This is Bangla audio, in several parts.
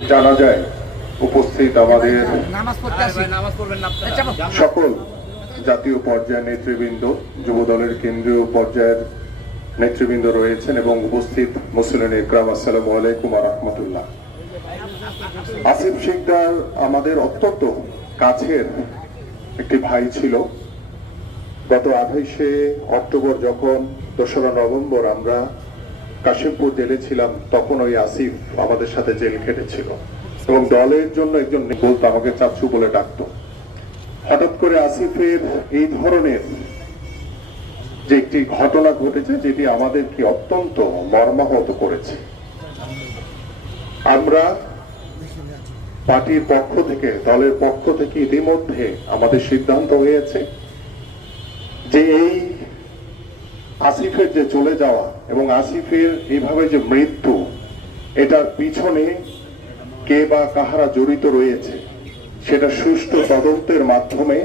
জানা যায় উপস্থিত আমাদের আপনারা। চাপো। সকল জাতীয় পর্যায়ের নেতৃবৃন্দ যুব দলের কেন্দ্রীয় পর্যায়ের নেতৃবৃন্দ রয়েছেন এবং উপস্থিত মুসলিম ইকরাম আসসালামু আলাইকুম রহমতুল্লাহ আসিফ শিকদার আমাদের অত্যন্ত কাছের একটি ভাই ছিল গত আঠাইশে অক্টোবর যখন দোসরা নভেম্বর আমরা কাশিমপুর জেলে ছিলাম, তখন ওই আসিফ আমাদের সাথে জেল খেটেছিল। এবং দলের জন্য একজন বলতো আমাকে চাচু বলে ডাকতো। হঠাৎ করে আসিফের এই ধরনের যে একটি ঘটনা ঘটেছে, যেটি আমাদেরকে অত্যন্ত মর্মাহত করেছে। আমরা পার্টির পক্ষ থেকে, দলের পক্ষ থেকে ইতিমধ্যে আমাদের সিদ্ধান্ত হয়েছে যে এই আসিফের যে চলে যাওয়া এবং আসিফের এইভাবে যে মৃত্যু, এটার পিছনে কে বা কাহারা জড়িত রয়েছে, সেটা সুষ্ঠু তদন্তের মাধ্যমে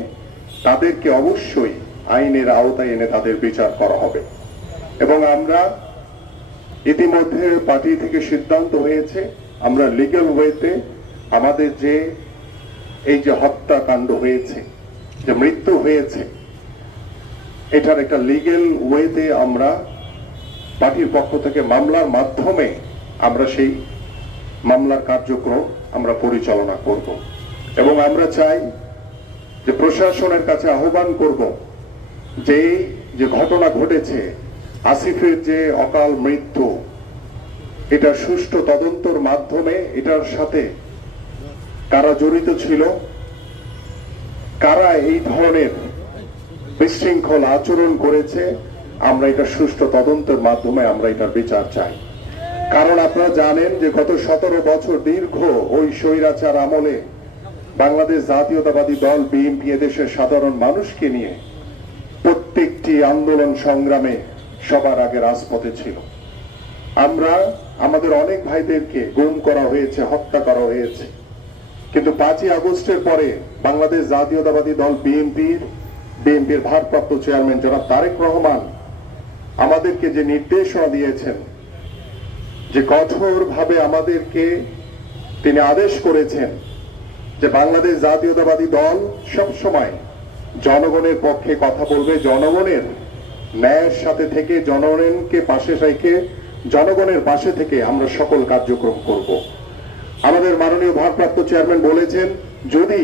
তাদেরকে অবশ্যই আইনের আওতায় এনে তাদের বিচার করা হবে। এবং আমরা ইতিমধ্যে পার্টি থেকে সিদ্ধান্ত হয়েছে, আমরা লিগ্যাল ওয়েতে আমাদের যে এই যে হত্যাকাণ্ড হয়েছে, যে মৃত্যু হয়েছে এটার একটা লিগেল ওয়েতে আমরা পার্টির পক্ষ থেকে মামলার মাধ্যমে আমরা সেই মামলার কার্যক্রম আমরা পরিচালনা করব। এবং আমরা চাই যে প্রশাসনের কাছে আহ্বান করব যে যে ঘটনা ঘটেছে, আসিফের যে অকাল মৃত্যু, এটা সুষ্ঠু তদন্তর মাধ্যমে এটার সাথে কারা জড়িত ছিল, কারা এই ধরনের বিশৃঙ্খল আচরণ করেছে, আমরা এটা সুষ্ঠু তদন্তের মাধ্যমে আমরা এটার বিচার চাই। কারণ আপনারা জানেন যে গত সতেরো বছর দীর্ঘ ওই স্বৈরাচার আমলে বাংলাদেশ জাতীয়তাবাদী দল, বিএনপি, এদেশের সাধারণ মানুষকে নিয়ে প্রত্যেকটি আন্দোলন সংগ্রামে সবার আগে রাজপথে ছিল। আমরা, আমাদের অনেক ভাইদেরকে গুম করা হয়েছে, হত্যা করা হয়েছে। কিন্তু পাঁচই আগস্টের পরে বাংলাদেশ জাতীয়তাবাদী দল, বিএনপির বিএনপির ভারপ্রাপ্ত চেয়ারম্যান জনাব তারেক রহমান আমাদেরকে যে নির্দেশনা দিয়েছেন, যে কঠোরভাবে আমাদেরকে তিনি আদেশ করেছেন যে বাংলাদেশ জাতীয়তাবাদী দল সব সময় জনগণের পক্ষে কথা বলবে, জনগণের ন্যায়ের সাথে থেকে, জনগণকে পাশে রেখে, জনগণের পাশে থেকে আমরা সকল কার্যক্রম করব। আমাদের মাননীয় ভারপ্রাপ্ত চেয়ারম্যান বলেছেন, যদি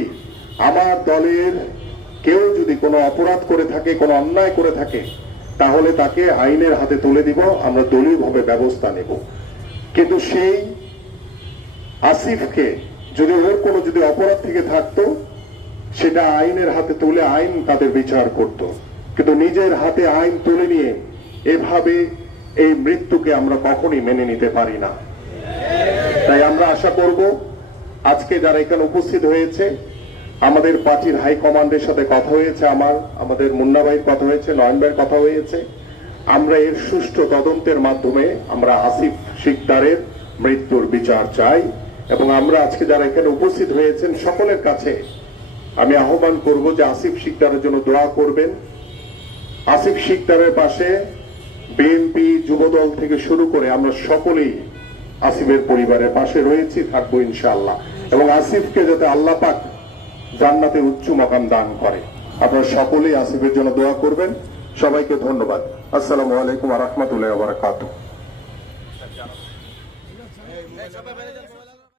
আমার দলের কেউ যদি কোনো অপরাধ করে থাকে, কোনো অন্যায় করে থাকে, তাহলে তাকে আইনের হাতে তুলে দিব, আমরা দলীয়ভাবে ব্যবস্থা নেব। কিন্তু সেই আসিফকে যদি ওর কোনো যদি অপরাধ থেকে থাকতো, সেটা আইনের হাতে তুলে আইন তাদের বিচার করত। কিন্তু নিজের হাতে আইন তুলে নিয়ে এভাবে এই মৃত্যুকে আমরা কখনই মেনে নিতে পারি না। তাই আমরা আশা করব, আজকে যারা এখানে উপস্থিত হয়েছে আমাদের পার্টির হাইকমান্ডের সাথে কথা হয়েছে, আমার, আমাদের মুন্না ভাইয়ের কথা হয়েছে, নয়ন ভাইয়ের কথা হয়েছে। আমরা এর সুষ্ঠু তদন্তের মাধ্যমে আমরা আসিফ শিকদারের মৃত্যুর বিচার চাই এবং আমরা আজকে যারা এখানে উপস্থিত হয়েছেন সকলের কাছে আমি আহ্বান করব যে আসিফ শিকদারের জন্য দোয়া করবেন। আসিফ শিকদারের পাশে বিএনপি যুবদল থেকে শুরু করে আমরা সকলেই আসিফের পরিবারের পাশে রয়েছি, থাকব ইনশাআল্লাহ। এবং আসিফকে যাতে আল্লাহ পাক জান্নাতে উচ্চ মকাম দান করে। আপনারা সকলেই আসিফের জন্য দোয়া করবেন। সবাইকে ধন্যবাদ। আসসালামু আলাইকুম রহমতুল্লাহ বারাকাতুহ।